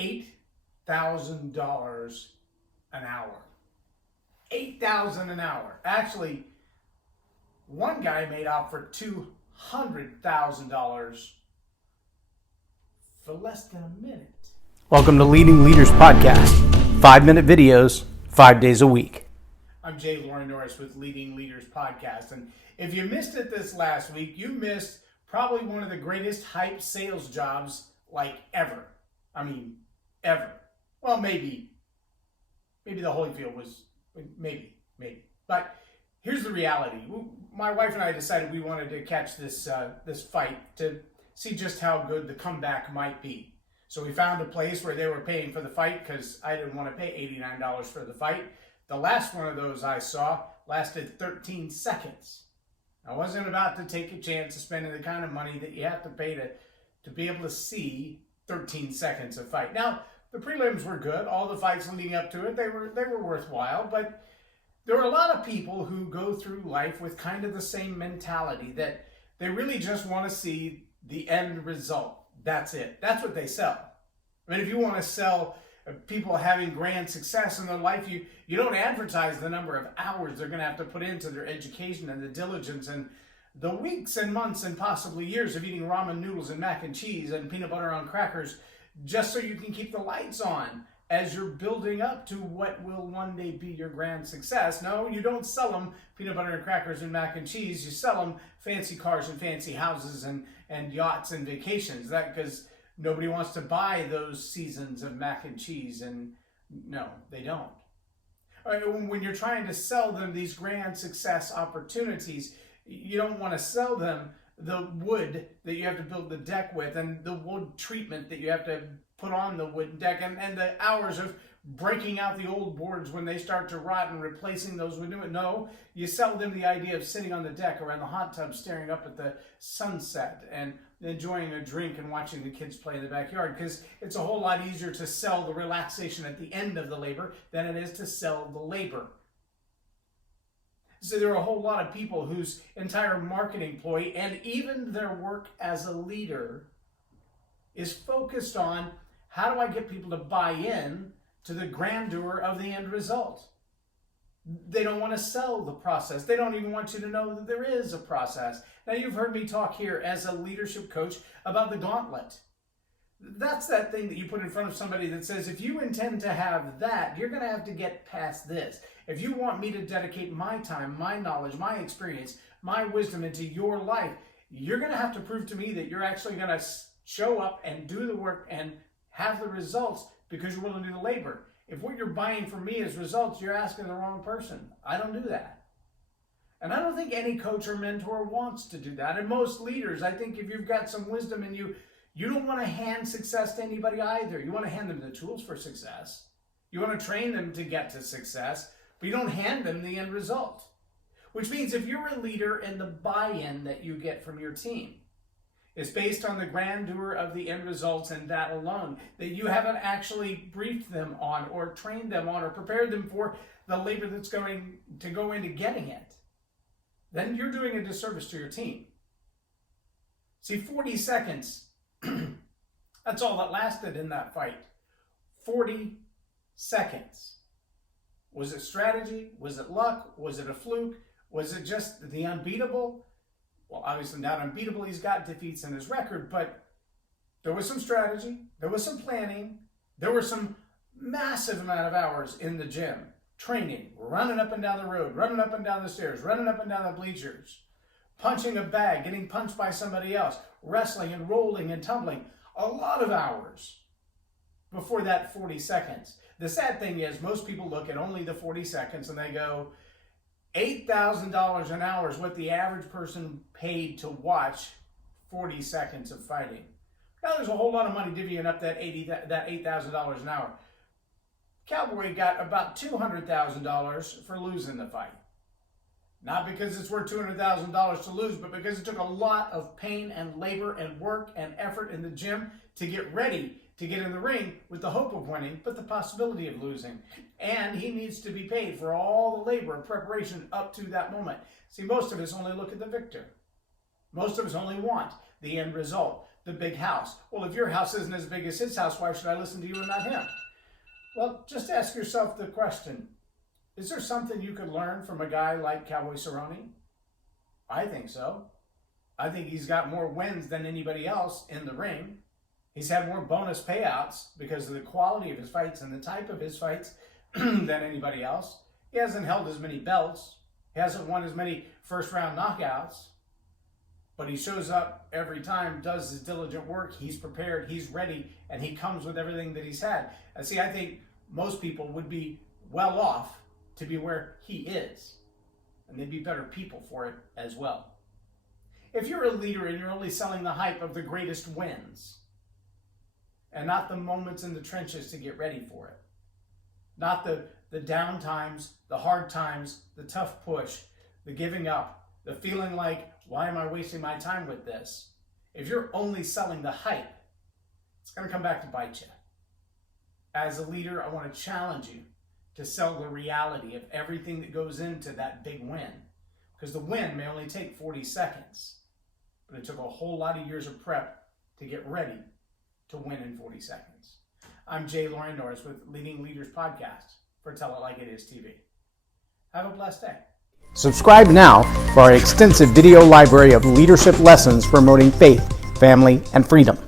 $8,000 an hour. $8,000 an hour. Actually, one guy made out for $200,000 for less than a minute. Welcome to Leading Leaders Podcast. 5-minute videos, 5 days a week. I'm J Loren Norris with Leading Leaders Podcast. And if you missed it this last week, you missed probably one of the greatest hype sales jobs like ever. I mean, ever. Well, maybe the Holyfield was, maybe. But here's the reality. My wife and I decided we wanted to catch this fight to see just how good the comeback might be. So we found a place where they were paying for the fight because I didn't want to pay $89 for the fight. The last one of those I saw lasted 13 seconds. I wasn't about to take a chance of spending the kind of money that you have to pay to be able to see 13 seconds of fight. Now, the prelims were good. All the fights leading up to it, they were worthwhile. But there are a lot of people who go through life with kind of the same mentality that they really just want to see the end result. That's it. That's what they sell. I mean, if you want to sell people having grand success in their life, you don't advertise the number of hours they're going to have to put into their education and the diligence and the weeks and months and possibly years of eating ramen noodles and mac and cheese and peanut butter on crackers just so you can keep the lights on as you're building up to what will one day be your grand success. No, you don't sell them peanut butter and crackers and mac and cheese. You sell them fancy cars and fancy houses and yachts and vacations. That because nobody wants to buy those seasons of mac and cheese, and no, they don't. When you're trying to sell them these grand success opportunities, you don't want to sell them the wood that you have to build the deck with and the wood treatment that you have to put on the wooden deck and the hours of breaking out the old boards when they start to rot and replacing those with new. No, you sell them the idea of sitting on the deck around the hot tub staring up at the sunset and enjoying a drink and watching the kids play in the backyard, because it's a whole lot easier to sell the relaxation at the end of the labor than it is to sell the labor. So there are a whole lot of people whose entire marketing ploy and even their work as a leader is focused on how do I get people to buy in to the grandeur of the end result. They don't want to sell the process. They don't even want you to know that there is a process. Now, you've heard me talk here as a leadership coach about the gauntlet. That's that thing that you put in front of somebody that says, if you intend to have that, you're going to have to get past this. If you want me to dedicate my time, my knowledge, my experience, my wisdom into your life, you're going to have to prove to me that you're actually going to show up and do the work and have the results because you're willing to do the labor. If what you're buying from me is results, you're asking the wrong person. I don't do that. And I don't think any coach or mentor wants to do that. And most leaders, I think if you've got some wisdom in you, you don't want to hand success to anybody either. You want to hand them the tools for success. You want to train them to get to success, but you don't hand them the end result. Which means if you're a leader and the buy-in that you get from your team is based on the grandeur of the end results and that alone, that you haven't actually briefed them on or trained them on or prepared them for the labor that's going to go into getting it, then you're doing a disservice to your team. See, 40 seconds, that's all that lasted in that fight. 40 seconds. Was it strategy? Was it luck? Was it a fluke? Was it just the unbeatable? Well, obviously not unbeatable. He's got defeats in his record, but there was some strategy. There was some planning. There were some massive amount of hours in the gym, training, running up and down the road, running up and down the stairs, running up and down the bleachers, punching a bag, getting punched by somebody else, wrestling and rolling and tumbling. A lot of hours before that 40 seconds. The sad thing is most people look at only the 40 seconds and they go, $8,000 an hour is what the average person paid to watch 40 seconds of fighting. Now there's a whole lot of money divvying up that $8,000 an hour. Cowboy got about $200,000 for losing the fight. Not because it's worth $200,000 to lose, but because it took a lot of pain and labor and work and effort in the gym to get ready to get in the ring with the hope of winning, but the possibility of losing. And he needs to be paid for all the labor and preparation up to that moment. See, most of us only look at the victor. Most of us only want the end result. the big house. Well, if your house isn't as big as his house, why should I listen to you and not him? Well, just ask yourself the question, is there something you could learn from a guy like Cowboy Cerrone? I think so. I think he's got more wins than anybody else in the ring. He's had more bonus payouts because of the quality of his fights and the type of his fights than anybody else. He hasn't held as many belts. He hasn't won as many first-round knockouts. But he shows up every time, does his diligent work, he's prepared, he's ready, and he comes with everything that he's had. And see, I think most people would be well off to be where he is. And they'd be better people for it as well. If you're a leader and you're only selling the hype of the greatest wins, and not the moments in the trenches to get ready for it, not the down times, the hard times, the tough push, the giving up, the feeling like, why am I wasting my time with this? If you're only selling the hype, it's going to come back to bite you. As a leader, I want to challenge you to sell the reality of everything that goes into that big win. Because the win may only take 40 seconds, but it took a whole lot of years of prep to get ready to win in 40 seconds. I'm J Loren Norris with Leading Leaders Podcast for Tell It Like It Is TV. Have a blessed day. Subscribe now for our extensive video library of leadership lessons promoting faith, family, and freedom.